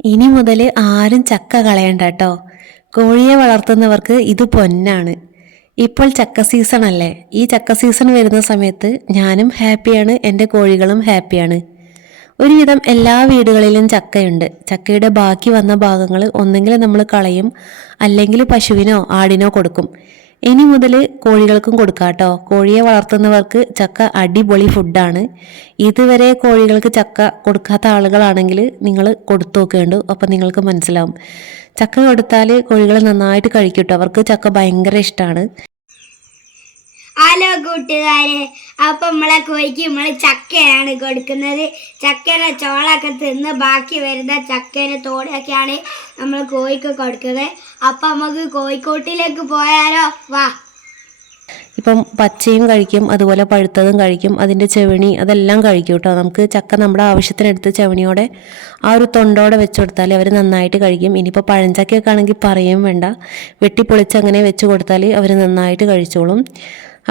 ഇനി മുതൽ ആരും ചക്ക കളയണ്ട കേട്ടോ. കോഴിയെ വളർത്തുന്നവർക്ക് ഇത് പൊന്നാണ്. ഇപ്പോൾ ചക്ക സീസൺ അല്ലേ? ഈ ചക്ക സീസൺ വരുന്ന സമയത്ത് ഞാനും ഹാപ്പിയാണ്, എൻ്റെ കോഴികളും ഹാപ്പിയാണ്. ഒരുവിധം എല്ലാ വീടുകളിലും ചക്കയുണ്ട്. ചക്കയുടെ ബാക്കി വന്ന ഭാഗങ്ങൾ ഒന്നെങ്കിൽ നമ്മൾ കളയും, അല്ലെങ്കിൽ പശുവിനോ ആടിനോ കൊടുക്കും. ഇനി മുതൽ കോഴികൾക്കും കൊടുക്കാം കേട്ടോ. കോഴിയെ വളർത്തുന്നവർക്ക് ചക്ക അടിപൊളി ഫുഡാണ്. ഇതുവരെ കോഴികൾക്ക് ചക്ക കൊടുക്കാത്ത ആളുകളാണെങ്കിൽ നിങ്ങൾ കൊടുത്തു നോക്കേണ്ടു, അപ്പം നിങ്ങൾക്ക് മനസ്സിലാവും. ചക്ക കൊടുത്താൽ കോഴികൾ നന്നായിട്ട് കഴിക്കും കേട്ടോ. അവർക്ക് ചക്ക ഭയങ്കര ഇഷ്ടമാണ്. ഹലോ കൂട്ടുകാരെ, അപ്പം നമ്മളെ കോഴിക്ക് നമ്മൾ ചക്കയാണ് കൊടുക്കുന്നത്. ചക്കേനെ ചോളൊക്കെ തിന്ന് ബാക്കി വരുന്ന ചക്കേനെ തോടൊക്കെയാണ് നമ്മൾ കോഴിക്ക് കൊടുക്കുന്നത്. അപ്പം നമുക്ക് കോഴിക്കോട്ടിലേക്ക് പോയാലോ? വാ. ഇപ്പം പച്ചയും കഴിക്കും, അതുപോലെ പഴുത്തതും കഴിക്കും, അതിൻ്റെ ചെവിണി അതെല്ലാം കഴിക്കും കേട്ടോ. നമുക്ക് ചക്ക നമ്മുടെ ആവശ്യത്തിനെടുത്ത് ചെവിണിയോടെ ആ ഒരു തൊണ്ടോടെ വെച്ച് കൊടുത്താൽ അവർ നന്നായിട്ട് കഴിക്കും. ഇനിയിപ്പോൾ പഴഞ്ചക്കയൊക്കെ ആണെങ്കിൽ പറയുകയും വേണ്ട, വെട്ടിപ്പൊളിച്ച് അങ്ങനെ വെച്ച് കൊടുത്താൽ അവർ നന്നായിട്ട് കഴിച്ചോളും.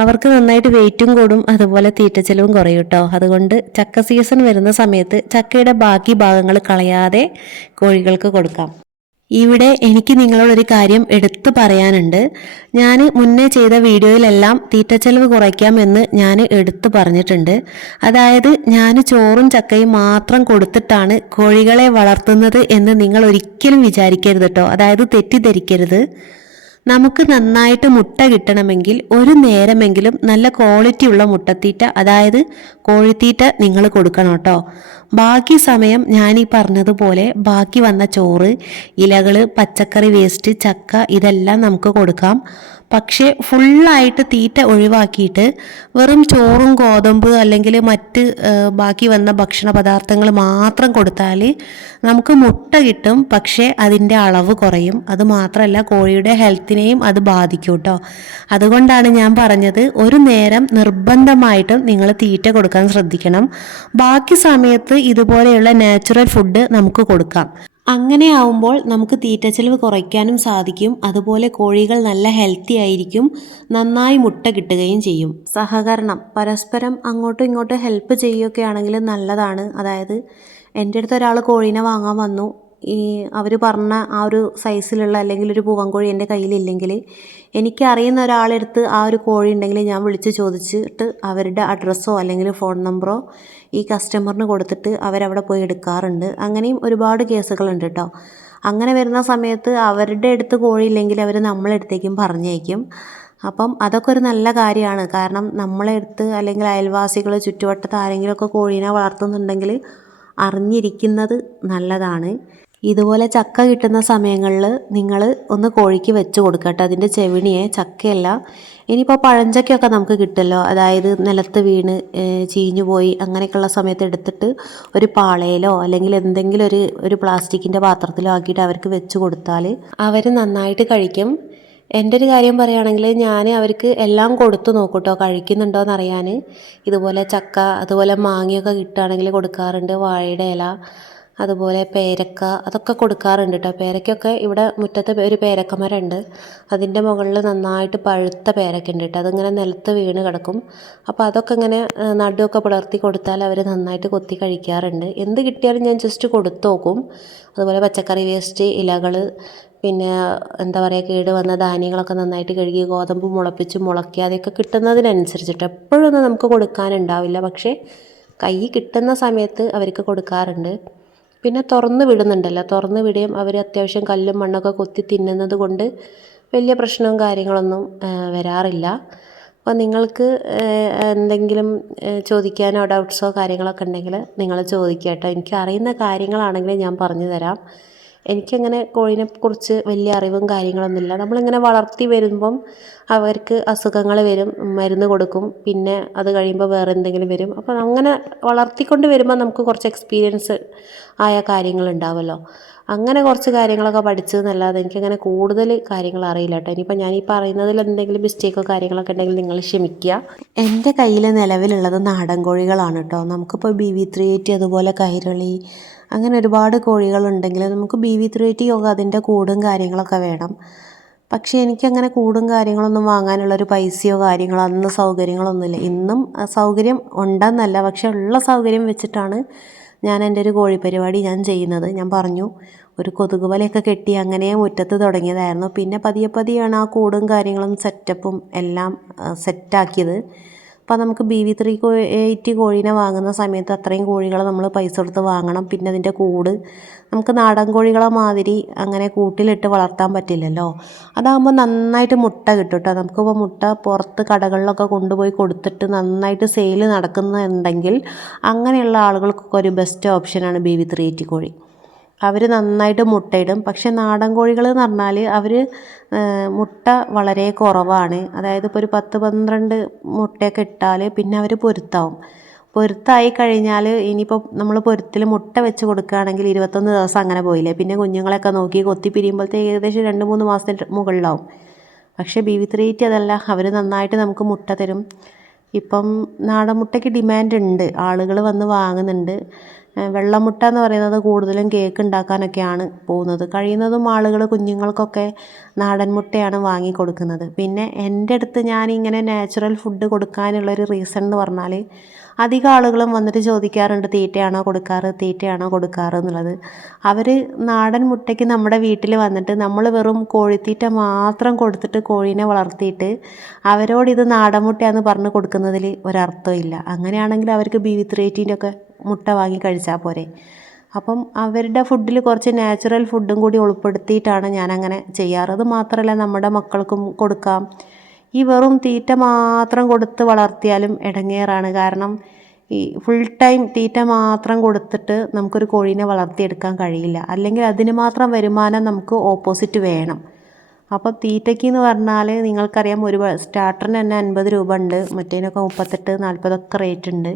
അവർക്ക് നന്നായിട്ട് വെയിറ്റും കൂടും, അതുപോലെ തീറ്റച്ചെലവും കുറയും കേട്ടോ. അതുകൊണ്ട് ചക്ക സീസൺ വരുന്ന സമയത്ത് ചക്കയുടെ ബാക്കി ഭാഗങ്ങൾ കളയാതെ കോഴികൾക്ക് കൊടുക്കാം. ഇവിടെ എനിക്ക് നിങ്ങളോടൊരു കാര്യം എടുത്തു പറയാനുണ്ട്. ഞാൻ മുന്നേ ചെയ്ത വീഡിയോയിലെല്ലാം തീറ്റച്ചെലവ് കുറയ്ക്കാം എന്ന് ഞാൻ എടുത്തു പറഞ്ഞിട്ടുണ്ട്. അതായത് ഞാൻ ചോറും ചക്കയും മാത്രം കൊടുത്തിട്ടാണ് കോഴികളെ വളർത്തുന്നത് എന്ന് നിങ്ങൾ ഒരിക്കലും വിചാരിക്കരുത് കേട്ടോ. അതായത് തെറ്റിദ്ധരിക്കരുത്. നമുക്ക് നന്നായിട്ട് മുട്ട കിട്ടണമെങ്കിൽ ഒരു നേരമെങ്കിലും നല്ല ക്വാളിറ്റിയുള്ള മുട്ടത്തീറ്റ, അതായത് കോഴിത്തീറ്റ നിങ്ങൾ കൊടുക്കണം കേട്ടോ. ബാക്കി സമയം ഞാൻ ഈ പറഞ്ഞതുപോലെ ബാക്കി വന്ന ചോറ്, ഇലകൾ, പച്ചക്കറി വേസ്റ്റ്, ചക്ക ഇതെല്ലാം നമുക്ക് കൊടുക്കാം. പക്ഷേ ഫുള്ളായിട്ട് തീറ്റ ഒഴിവാക്കിയിട്ട് വെറും ചോറും ഗോതമ്പ് അല്ലെങ്കിൽ മറ്റ് ബാക്കി വന്ന ഭക്ഷണ പദാർത്ഥങ്ങൾ മാത്രം കൊടുത്താൽ നമുക്ക് മുട്ട കിട്ടും, പക്ഷേ അതിൻ്റെ അളവ് കുറയും. അത് മാത്രമല്ല കോഴിയുടെ ഹെൽത്തിനെയും അത് ബാധിക്കും കേട്ടോ. അതുകൊണ്ടാണ് ഞാൻ പറഞ്ഞത്, ഒരു നേരം നിർബന്ധമായിട്ടും നിങ്ങൾ തീറ്റ കൊടുക്കാൻ ശ്രദ്ധിക്കണം. ബാക്കി സമയത്ത് ഇതുപോലെയുള്ള നാച്ചുറൽ ഫുഡ് നമുക്ക് കൊടുക്കാം. അങ്ങനെ ആവുമ്പോൾ നമുക്ക് തീറ്റച്ചെലവ് കുറയ്ക്കാനും സാധിക്കും. അതുപോലെ കോഴികൾ നല്ല ഹെൽത്തി ആയിരിക്കും, നന്നായി മുട്ട കിട്ടുകയും ചെയ്യും. സഹകരണം, പരസ്പരം അങ്ങോട്ടും ഇങ്ങോട്ടും ഹെൽപ്പ് ചെയ്യുകയൊക്കെ ആണെങ്കിൽ നല്ലതാണ്. അതായത് എൻ്റെ അടുത്ത് ഒരാൾ കോഴീനെ വാങ്ങാൻ വന്നു. അവർ പറഞ്ഞ ആ ഒരു സൈസിലുള്ള അല്ലെങ്കിൽ ഒരു പൂവൻകോഴി എൻ്റെ കയ്യിലില്ലെങ്കിൽ എനിക്കറിയുന്ന ഒരാളെടുത്ത് ആ ഒരു കോഴി ഉണ്ടെങ്കിൽ ഞാൻ വിളിച്ച് ചോദിച്ചിട്ട് അവരുടെ അഡ്രസ്സോ അല്ലെങ്കിൽ ഫോൺ നമ്പറോ ഈ കസ്റ്റമറിന് കൊടുത്തിട്ട് അവരവിടെ പോയി എടുക്കാറുണ്ട്. അങ്ങനെയും ഒരുപാട് കേസുകളുണ്ട് കേട്ടോ. അങ്ങനെ വരുന്ന സമയത്ത് അവരുടെ അടുത്ത് കോഴിയില്ലെങ്കിൽ അവർ നമ്മളെ അടുത്തേക്കും പറഞ്ഞയക്കും. അപ്പം അതൊക്കെ ഒരു നല്ല കാര്യമാണ്. കാരണം നമ്മളെ അടുത്ത് അല്ലെങ്കിൽ അയൽവാസികൾ ചുറ്റുവട്ടത്ത് ആരെങ്കിലുമൊക്കെ കോഴീനെ വളർത്തുന്നുണ്ടെങ്കിൽ അറിഞ്ഞിരിക്കുന്നത് നല്ലതാണ്. ഇതുപോലെ ചക്ക കിട്ടുന്ന സമയങ്ങളിൽ നിങ്ങൾ ഒന്ന് കോഴിക്ക് വെച്ച് കൊടുക്കട്ടെ, അതിൻ്റെ ചെവിണിയെ, ചക്കയല്ല. ഇനിയിപ്പോൾ പഴഞ്ചക്കയൊക്കെ നമുക്ക് കിട്ടുമല്ലോ, അതായത് നിലത്ത് വീണ് ചീഞ്ഞു പോയി അങ്ങനെയൊക്കെയുള്ള സമയത്ത് എടുത്തിട്ട് ഒരു പാളയിലോ അല്ലെങ്കിൽ എന്തെങ്കിലും ഒരു പ്ലാസ്റ്റിക്കിൻ്റെ പാത്രത്തിലോ ആക്കിയിട്ട് അവർക്ക് വെച്ച് കൊടുത്താൽ അവർ നന്നായിട്ട് കഴിക്കും. എൻ്റെ ഒരു കാര്യം പറയുകയാണെങ്കിൽ ഞാൻ അവർക്ക് എല്ലാം കൊടുത്തു നോക്കും കേട്ടോ, കഴിക്കുന്നുണ്ടോ എന്നറിയാൻ. ഇതുപോലെ ചക്ക, അതുപോലെ മാങ്ങയൊക്കെ കിട്ടുകയാണെങ്കിൽ കൊടുക്കാറുണ്ട്. വാഴയുടെ ഇല, അതുപോലെ പേരക്ക, അതൊക്കെ കൊടുക്കാറുണ്ട് കേട്ടോ. പേരയ്ക്കൊക്കെ ഇവിടെ മുറ്റത്ത് ഒരു പേരക്ക മരമുണ്ട്, അതിൻ്റെ മുകളിൽ നന്നായിട്ട് പഴുത്ത പേരക്ക ഉണ്ട് കേട്ടോ. അതിങ്ങനെ നിലത്ത് വീണ് കിടക്കും. അപ്പോൾ അതൊക്കെ ഇങ്ങനെ നടുവൊക്കെ പിളർത്തി കൊടുത്താൽ അവർ നന്നായിട്ട് കൊത്തി കഴിക്കാറുണ്ട്. എന്ത് കിട്ടിയാലും ഞാൻ ജസ്റ്റ് കൊടുത്തു നോക്കും. അതുപോലെ പച്ചക്കറി വേസ്റ്റ്, ഇലകൾ, പിന്നെ എന്താ പറയുക, കേട് വന്ന ധാന്യങ്ങളൊക്കെ നന്നായിട്ട് കഴുകി ഗോതമ്പ് മുളപ്പിച്ച് മുളയ്ക്കുക, അതൊക്കെ കിട്ടുന്നതിനനുസരിച്ചിട്ട് എപ്പോഴൊന്നും നമുക്ക് കൊടുക്കാനുണ്ടാവില്ല, പക്ഷേ കൈ കിട്ടുന്ന സമയത്ത് അവർക്ക് കൊടുക്കാറുണ്ട്. പിന്നെ തുറന്ന് വിടുന്നുണ്ടല്ലോ, തുറന്ന് വിടുകയും അവർ അത്യാവശ്യം കല്ലും മണ്ണൊക്കെ കൊത്തി തിന്നുന്നത് കൊണ്ട് വലിയ പ്രശ്നവും കാര്യങ്ങളൊന്നും വരാറില്ല. അപ്പോൾ നിങ്ങൾക്ക് എന്തെങ്കിലും ചോദിക്കാനോ ഡൗട്ട്സോ കാര്യങ്ങളൊക്കെ ഉണ്ടെങ്കിൽ നിങ്ങൾ ചോദിക്കുക കേട്ടോ. എനിക്ക് അറിയുന്ന കാര്യങ്ങളാണെങ്കിൽ ഞാൻ പറഞ്ഞു തരാം. എനിക്കങ്ങനെ കോഴീനെക്കുറിച്ച് വലിയ അറിവും കാര്യങ്ങളൊന്നുമില്ല. നമ്മളിങ്ങനെ വളർത്തി വരുമ്പം അവർക്ക് അസുഖങ്ങൾ വരും, മരുന്ന് കൊടുക്കും, പിന്നെ അത് കഴിയുമ്പോൾ വേറെ എന്തെങ്കിലും വരും. അപ്പം അങ്ങനെ വളർത്തിക്കൊണ്ട് വരുമ്പോൾ നമുക്ക് കുറച്ച് എക്സ്പീരിയൻസ് ആയ കാര്യങ്ങളുണ്ടാവുമല്ലോ. അങ്ങനെ കുറച്ച് കാര്യങ്ങളൊക്കെ പഠിച്ചതെന്നല്ലാതെ എനിക്കങ്ങനെ കൂടുതൽ കാര്യങ്ങൾ അറിയില്ല കേട്ടോ. ഇനിയിപ്പോൾ ഞാൻ ഈ പറയുന്നതിൽ എന്തെങ്കിലും മിസ്റ്റേക്കോ കാര്യങ്ങളൊക്കെ ഉണ്ടെങ്കിൽ നിങ്ങൾ ക്ഷമിക്കുക. എൻ്റെ കയ്യിൽ നിലവിലുള്ളത് നാടൻ കോഴികളാണ് കേട്ടോ. നമുക്കിപ്പോൾ BV380, അതുപോലെ കൈരളി, അങ്ങനെ ഒരുപാട് കോഴികളുണ്ടെങ്കിൽ നമുക്ക് BV380 ഒക്കെ അതിൻ്റെ കൂടും കാര്യങ്ങളൊക്കെ വേണം. പക്ഷേ എനിക്കങ്ങനെ കൂടും കാര്യങ്ങളൊന്നും വാങ്ങാനുള്ളൊരു പൈസയോ കാര്യങ്ങളോ അന്ന് സൗകര്യങ്ങളൊന്നുമില്ല. ഇന്നും സൗകര്യം ഉണ്ടെന്നല്ല, പക്ഷെ ഉള്ള സൗകര്യം വെച്ചിട്ടാണ് ഞാൻ എൻ്റെ ഒരു കോഴി പരിപാടി ഞാൻ ചെയ്യുന്നത്. ഞാൻ പറഞ്ഞു ഒരു കൊതുക് വലയൊക്കെ കെട്ടി അങ്ങനെ മുറ്റത്ത് തുടങ്ങിയതായിരുന്നു. പിന്നെ പതിയെ പതിയാണ് ആ കൂടും കാര്യങ്ങളും സെറ്റപ്പും എല്ലാം സെറ്റാക്കിയത്. അപ്പോൾ നമുക്ക് BV380 കോഴീനെ വാങ്ങുന്ന സമയത്ത് അത്രയും കോഴികളെ നമ്മൾ പൈസ കൊടുത്ത് വാങ്ങണം. പിന്നെ അതിൻ്റെ കൂട് നമുക്ക് നാടൻ കോഴികളെ മാതിരി അങ്ങനെ കൂട്ടിലിട്ട് വളർത്താൻ പറ്റില്ലല്ലോ. അതാകുമ്പോൾ നന്നായിട്ട് മുട്ട കിട്ടും കേട്ടോ. നമുക്കിപ്പോൾ മുട്ട പുറത്ത് കടകളിലൊക്കെ കൊണ്ടുപോയി കൊടുത്തിട്ട് നന്നായിട്ട് സെയിൽ നടക്കുന്നുണ്ടെങ്കിൽ അങ്ങനെയുള്ള ആളുകൾക്കൊക്കെ ഒരു ബെസ്റ്റ് ഓപ്ഷനാണ് BV380 കോഴി. അവർ നന്നായിട്ട് മുട്ടയിടും. പക്ഷേ നാടൻ കോഴികൾ എന്ന് പറഞ്ഞാൽ അവർ മുട്ട വളരെ കുറവാണ്. അതായത് ഇപ്പോൾ ഒരു 10-12 മുട്ടയൊക്കെ ഇട്ടാൽ പിന്നെ അവർ പൊരുത്താവും. പൊരുത്തായി കഴിഞ്ഞാൽ ഇനിയിപ്പോൾ നമ്മൾ പൊരുത്തിൽ മുട്ട വെച്ച് കൊടുക്കുകയാണെങ്കിൽ 21 ദിവസം അങ്ങനെ പോയില്ലേ. പിന്നെ കുഞ്ഞുങ്ങളെയൊക്കെ നോക്കി കൊത്തി പിരിയുമ്പോഴത്തേക്ക് ഏകദേശം 2-3 മാസത്തിന് മുകളിലാവും. പക്ഷേ BV380 അതല്ല, അവർ നന്നായിട്ട് നമുക്ക് മുട്ട തരും. ഇപ്പം നാടൻ മുട്ടയ്ക്ക് ഡിമാൻഡ് ഉണ്ട്, ആളുകൾ വന്ന് വാങ്ങുന്നുണ്ട്. വെള്ളമുട്ട എന്ന് പറയുന്നത് കൂടുതലും കേക്ക് ഉണ്ടാക്കാനൊക്കെയാണ് പോകുന്നത്. കഴിയുന്നതും ആളുകൾ കുഞ്ഞുങ്ങൾക്കൊക്കെ നാടൻ മുട്ടയാണ് വാങ്ങി കൊടുക്കുന്നത്. പിന്നെ എൻ്റെ അടുത്ത് ഞാനിങ്ങനെ നാച്ചുറൽ ഫുഡ് കൊടുക്കാനുള്ളൊരു റീസൺ എന്ന് പറഞ്ഞാൽ അധികം ആളുകളും വന്നിട്ട് ചോദിക്കാറുണ്ട് തീറ്റയാണോ കൊടുക്കാറ് എന്നുള്ളത്. അവർ നാടൻ മുട്ടയ്ക്ക് നമ്മുടെ വീട്ടിൽ വന്നിട്ട് നമ്മൾ വെറും കോഴിത്തീറ്റ മാത്രം കൊടുത്തിട്ട് കോഴീനെ വളർത്തിയിട്ട് അവരോട് ഇത് നാടൻ മുട്ടയാണെന്ന് പറഞ്ഞ് കൊടുക്കുന്നതിൽ ഒരർത്ഥമില്ല. അങ്ങനെയാണെങ്കിൽ അവർക്ക് BV380 ഒക്കെ മുട്ട വാങ്ങി കഴിച്ചാൽ പോരെ. അപ്പം അവരുടെ ഫുഡിൽ കുറച്ച് നാച്ചുറൽ ഫുഡും കൂടി ഉൾപ്പെടുത്തിയിട്ടാണ് ഞാനങ്ങനെ ചെയ്യാറ്. അത് മാത്രമല്ല നമ്മുടെ മക്കൾക്കും കൊടുക്കാം. ഈ വെറും തീറ്റ മാത്രം കൊടുത്ത് വളർത്തിയാലും ഇടങ്ങേറാണ്. കാരണം ഈ ഫുൾ ടൈം തീറ്റ മാത്രം കൊടുത്തിട്ട് നമുക്കൊരു കോഴീനെ വളർത്തിയെടുക്കാൻ കഴിയില്ല. അല്ലെങ്കിൽ അതിന് മാത്രം വരുമാനം നമുക്ക് ഓപ്പോസിറ്റ് വേണം. അപ്പോൾ തീറ്റയ്ക്ക് എന്ന് പറഞ്ഞാൽ നിങ്ങൾക്കറിയാം, ഒരു സ്റ്റാർട്ടറിന് തന്നെ 50 രൂപ ഉണ്ട്, മറ്റേതിനൊക്കെ 38-40 ഒക്കെ റേറ്റ് ഉണ്ട്.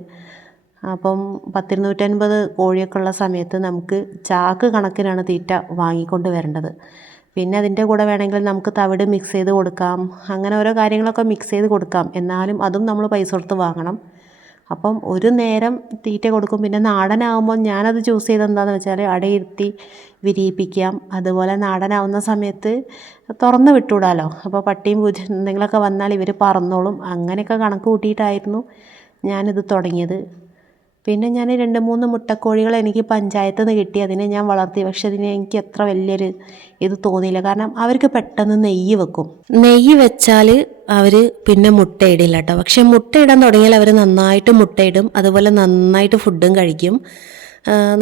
അപ്പം 10-150 കോഴിയൊക്കെ ഉള്ള സമയത്ത് നമുക്ക് ചാക്ക് കണക്കിനാണ് തീറ്റ വാങ്ങിക്കൊണ്ട് വരേണ്ടത്. പിന്നെ അതിൻ്റെ കൂടെ വേണമെങ്കിൽ നമുക്ക് തവിട് മിക്സ് ചെയ്ത് കൊടുക്കാം. അങ്ങനെ ഓരോ കാര്യങ്ങളൊക്കെ മിക്സ് ചെയ്ത് കൊടുക്കാം. എന്നാലും അതും നമ്മൾ പൈസ കൊടുത്ത് വാങ്ങണം. അപ്പം ഒരു നേരം തീറ്റ കൊടുക്കും. പിന്നെ നാടനാകുമ്പോൾ ഞാനത് ചൂസ് ചെയ്ത് എന്താണെന്ന് വെച്ചാൽ അടയിരുത്തി വിരിയിപ്പിക്കാം. അതുപോലെ നാടനാവുന്ന സമയത്ത് തുറന്ന് വിട്ടുവിടാമല്ലോ. അപ്പോൾ പട്ടിയും പൂച്ച എന്തെങ്കിലുമൊക്കെ വന്നാൽ ഇവർ പറന്നോളും. അങ്ങനെയൊക്കെ കണക്ക് കൂട്ടിയിട്ടായിരുന്നു ഞാനിത് തുടങ്ങിയത്. പിന്നെ ഞാൻ 2-3 മുട്ടക്കോഴികൾ എനിക്ക് പഞ്ചായത്തിൽ നിന്ന് കിട്ടി. അതിനെ ഞാൻ വളർത്തി. പക്ഷെ അതിന് എനിക്ക് അത്ര വലിയൊരു ഇത് തോന്നിയില്ല. കാരണം അവർക്ക് പെട്ടെന്ന് നെയ്യ് വെക്കും. നെയ്യ് വെച്ചാൽ അവർ പിന്നെ മുട്ടയിടില്ല കേട്ടോ. പക്ഷെ മുട്ടയിടാൻ തുടങ്ങിയാൽ അവർ നന്നായിട്ട് മുട്ടയിടും. അതുപോലെ നന്നായിട്ട് ഫുഡും കഴിക്കും.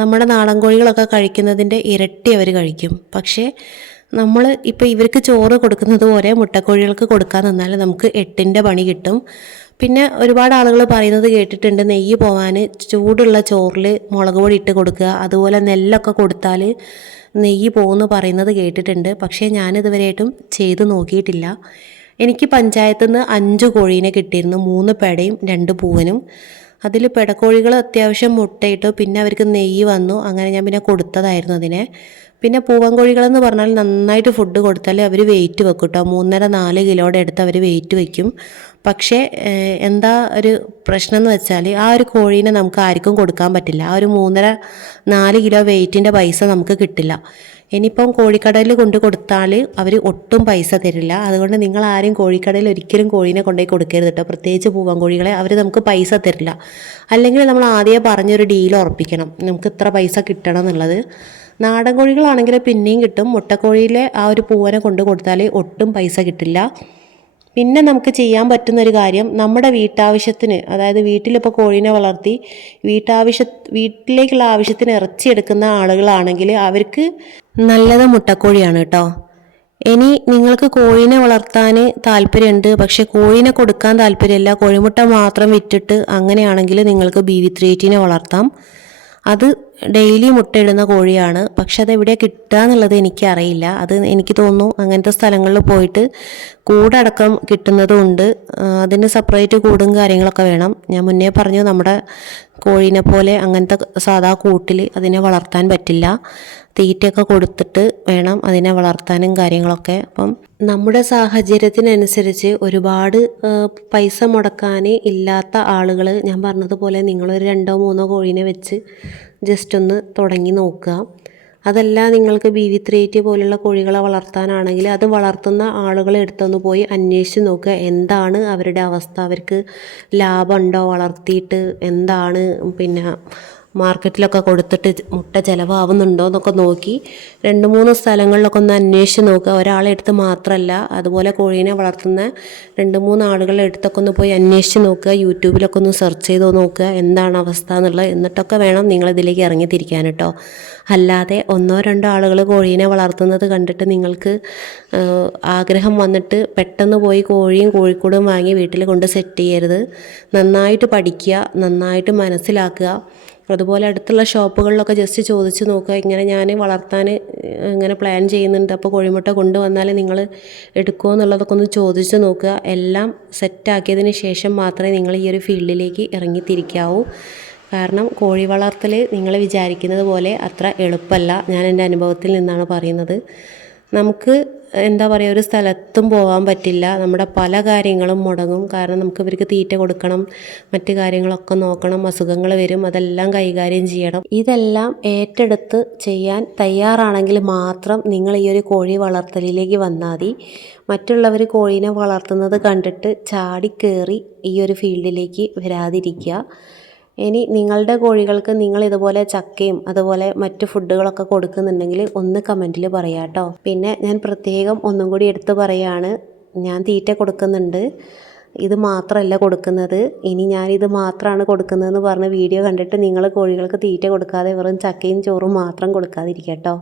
നമ്മുടെ നാടൻ കോഴികളൊക്കെ കഴിക്കുന്നതിൻ്റെ ഇരട്ടി അവർ കഴിക്കും. പക്ഷേ നമ്മൾ ഇപ്പോൾ ഇവർക്ക് ചോറ് കൊടുക്കുന്നത് പോലെ മുട്ടക്കോഴികൾക്ക് കൊടുക്കാൻ നിന്നാൽ നമുക്ക് 8ൻ്റെ പണി കിട്ടും. പിന്നെ ഒരുപാട് ആളുകൾ പറയുന്നത് കേട്ടിട്ടുണ്ട്, നെയ്യ് പോവാൻ ചൂടുള്ള ചോറിൽ മുളക് പൊടി ഇട്ട് കൊടുക്കുക, അതുപോലെ നെല്ലൊക്കെ കൊടുത്താൽ നെയ്യ് പോകുമെന്ന് പറയുന്നത് കേട്ടിട്ടുണ്ട്. പക്ഷേ ഞാനിതുവരെയായിട്ടും ചെയ്ത് നോക്കിയിട്ടില്ല. എനിക്ക് പഞ്ചായത്തിൽ നിന്ന് 5 കോഴീനെ കിട്ടിയിരുന്നു, 3 പെടയും 2 പൂവനും. അതിൽ പെടക്കോഴികൾ അത്യാവശ്യം മുട്ടയിട്ടു. പിന്നെ അവർക്ക് നെയ്യ് വന്നു. അങ്ങനെ ഞാൻ പിന്നെ കൊടുത്തതായിരുന്നു അതിനെ. പിന്നെ പൂവൻ കോഴികളെന്ന് പറഞ്ഞാൽ നന്നായിട്ട് ഫുഡ് കൊടുത്താൽ അവർ വെയിറ്റ് വെക്കും കേട്ടോ. 3.5-4 കിലോയുടെ അടുത്ത് അവർ വെയിറ്റ് വയ്ക്കും. പക്ഷേ എന്താ ഒരു പ്രശ്നം എന്ന് വെച്ചാൽ ആ ഒരു കോഴീനെ നമുക്ക് ആർക്കും കൊടുക്കാൻ പറ്റില്ല. ആ ഒരു 3.5-4 കിലോ വെയിറ്റിൻ്റെ പൈസ നമുക്ക് കിട്ടില്ല. ഇനിയിപ്പം കോഴിക്കടയിൽ കൊണ്ട് കൊടുത്താൽ അവർ ഒട്ടും പൈസ തരില്ല. അതുകൊണ്ട് നിങ്ങൾ ആരും കോഴിക്കടയിൽ ഒരിക്കലും കോഴീനെ കൊണ്ടുപോയി കൊടുക്കരുത് കേട്ടോ. പ്രത്യേകിച്ച് പൂവൻ കോഴികളെ അവർ നമുക്ക് പൈസ തരില്ല. അല്ലെങ്കിൽ നമ്മൾ ആദ്യമേ പറഞ്ഞൊരു ഡീൽ ഉറപ്പിക്കണം, നമുക്ക് ഇത്ര പൈസ കിട്ടണം എന്നുള്ളത്. നാടൻ കോഴികളാണെങ്കിൽ പിന്നെയും കിട്ടും. മുട്ടക്കോഴിയിലെ ആ ഒരു പൂവനെ കൊണ്ട് കൊടുത്താൽ ഒട്ടും പൈസ കിട്ടില്ല. പിന്നെ നമുക്ക് ചെയ്യാൻ പറ്റുന്നൊരു കാര്യം, നമ്മുടെ വീട്ടാവശ്യത്തിന്, അതായത് വീട്ടിലിപ്പോൾ കോഴീനെ വളർത്തി വീട്ടിലേക്കുള്ള ആവശ്യത്തിന് ഇറച്ചി എടുക്കുന്ന ആളുകളാണെങ്കിൽ അവർക്ക് നല്ലത് മുട്ടക്കോഴിയാണ് കേട്ടോ. ഇനി നിങ്ങൾക്ക് കോഴീനെ വളർത്താൻ താല്പര്യമുണ്ട്, പക്ഷെ കോഴീനെ കൊടുക്കാൻ താല്പര്യമില്ല, കോഴിമുട്ട മാത്രം വിറ്റിട്ട് അങ്ങനെയാണെങ്കിൽ നിങ്ങൾക്ക് BV380 വളർത്താം. അത് ഡെയിലി മുട്ടയിടുന്ന കോഴിയാണ്. പക്ഷെ അതെവിടെ കിട്ടുക എന്നുള്ളത് എനിക്കറിയില്ല. അത് എനിക്ക് തോന്നുന്നു അങ്ങനത്തെ സ്ഥലങ്ങളിൽ പോയിട്ട് കൂടടക്കം കിട്ടുന്നതുണ്ട്. അതിന് സെപ്പറേറ്റ് കൂടും കാര്യങ്ങളൊക്കെ വേണം. ഞാൻ മുന്നേ പറഞ്ഞു, നമ്മുടെ കോഴീനെ പോലെ അങ്ങനത്തെ സാധാ കൂട്ടിൽ അതിനെ വളർത്താൻ പറ്റില്ല. തീറ്റയൊക്കെ കൊടുത്തിട്ട് വേണം അതിനെ വളർത്താനും കാര്യങ്ങളൊക്കെ. അപ്പം നമ്മുടെ സാഹചര്യത്തിനനുസരിച്ച് ഒരുപാട് പൈസ മുടക്കാൻ ഇല്ലാത്ത ആളുകൾ, ഞാൻ പറഞ്ഞതുപോലെ നിങ്ങളൊരു 2-3 കോഴീനെ വെച്ച് ജസ്റ്റ് ഒന്ന് തുടങ്ങി നോക്കുക. അതല്ല നിങ്ങൾക്ക് BV380 പോലുള്ള കോഴികളെ വളർത്താനാണെങ്കിൽ അത് വളർത്തുന്ന ആളുകളെ അടുത്തൊന്ന് പോയി അന്വേഷിച്ച് നോക്കുക, എന്താണ് അവരുടെ അവസ്ഥ, അവർക്ക് ലാഭമുണ്ടോ വളർത്തിയിട്ട്, എന്താണ് പിന്നെ മാർക്കറ്റിലൊക്കെ കൊടുത്തിട്ട് മുട്ട ചിലവാകുന്നുണ്ടോ എന്നൊക്കെ നോക്കി 2-3 സ്ഥലങ്ങളിലൊക്കെ ഒന്ന് അന്വേഷിച്ച് നോക്കുക. ഒരാളെ അടുത്ത് മാത്രമല്ല, അതുപോലെ കോഴീനെ വളർത്തുന്ന 2-3 ആളുകളുടെ അടുത്തൊക്കെ ഒന്ന് പോയി അന്വേഷിച്ച് നോക്കുക. യൂട്യൂബിലൊക്കെ ഒന്ന് സെർച്ച് ചെയ്ത് നോക്കുക എന്താണ് അവസ്ഥ എന്നുള്ളത്. എന്നിട്ടൊക്കെ വേണം നിങ്ങളിതിലേക്ക് ഇറങ്ങിത്തിരിക്കാൻ കേട്ടോ. അല്ലാതെ 1-2 ആളുകൾ കോഴീനെ വളർത്തുന്നത് കണ്ടിട്ട് നിങ്ങൾക്ക് ആഗ്രഹം വന്നിട്ട് പെട്ടെന്ന് പോയി കോഴിയും കോഴിക്കൂടും വാങ്ങി വീട്ടിൽ കൊണ്ട് സെറ്റ് ചെയ്യരുത്. നന്നായിട്ട് പഠിക്കുക, നന്നായിട്ട് മനസ്സിലാക്കുക. അതുപോലെ അടുത്തുള്ള ഷോപ്പുകളിലൊക്കെ ജസ്റ്റ് ചോദിച്ച് നോക്കുക, ഇങ്ങനെ ഞാൻ വളർത്താൻ ഇങ്ങനെ പ്ലാൻ ചെയ്യുന്നുണ്ട്, അപ്പോൾ കോഴിമുട്ട കൊണ്ടുവന്നാൽ നിങ്ങൾ എടുക്കുമോ എന്നുള്ളതൊക്കെ ഒന്ന് ചോദിച്ച് നോക്കുക. എല്ലാം സെറ്റാക്കിയതിന് ശേഷം മാത്രമേ നിങ്ങൾ ഈ ഒരു ഫീൽഡിലേക്ക് ഇറങ്ങിത്തിരിക്കാവൂ. കാരണം കോഴി വളർത്തൽ നിങ്ങൾ വിചാരിക്കുന്നത് പോലെ അത്ര എളുപ്പമല്ല. ഞാൻ എൻ്റെ അനുഭവത്തിൽ നിന്നാണ് പറയുന്നത്. നമുക്ക് എന്താ പറയുക, ഒരു സ്ഥലത്തും പോകാൻ പറ്റില്ല. നമ്മുടെ പല കാര്യങ്ങളും മുടങ്ങും. കാരണം നമുക്ക് ഇവർക്ക് തീറ്റ കൊടുക്കണം, മറ്റു കാര്യങ്ങളൊക്കെ നോക്കണം, അസുഖങ്ങൾ വരും, അതെല്ലാം കൈകാര്യം ചെയ്യണം. ഇതെല്ലാം ഏറ്റെടുത്ത് ചെയ്യാൻ തയ്യാറാണെങ്കിൽ മാത്രം നിങ്ങൾ ഈ ഒരു കോഴി വളർത്തലിലേക്ക് വന്നാൽ മതി. മറ്റുള്ളവർ കോഴീനെ വളർത്തുന്നത് കണ്ടിട്ട് ചാടിക്കേറി ഈ ഒരു ഫീൽഡിലേക്ക് വരാതിരിക്കുക. ഇനി നിങ്ങളുടെ കോഴികൾക്ക് നിങ്ങൾ ഇതുപോലെ ചക്കയും അതുപോലെ മറ്റു ഫുഡുകളൊക്കെ കൊടുക്കുന്നുണ്ടെങ്കിൽ ഒന്ന് കമൻറ്റിൽ പറയാം കേട്ടോ. പിന്നെ ഞാൻ പ്രത്യേകം ഒന്നും കൂടി എടുത്ത് പറയാണ്, ഞാൻ തീറ്റ കൊടുക്കുന്നുണ്ട്, ഇത് മാത്രമല്ല കൊടുക്കുന്നത്. ഇനി ഞാനിത് മാത്രമാണ് കൊടുക്കുന്നതെന്ന് പറഞ്ഞ് വീഡിയോ കണ്ടിട്ട് നിങ്ങൾ കോഴികൾക്ക് തീറ്റ കൊടുക്കാതെ വെറും ചക്കയും ചോറും മാത്രം കൊടുക്കാതിരിക്കുക കേട്ടോ.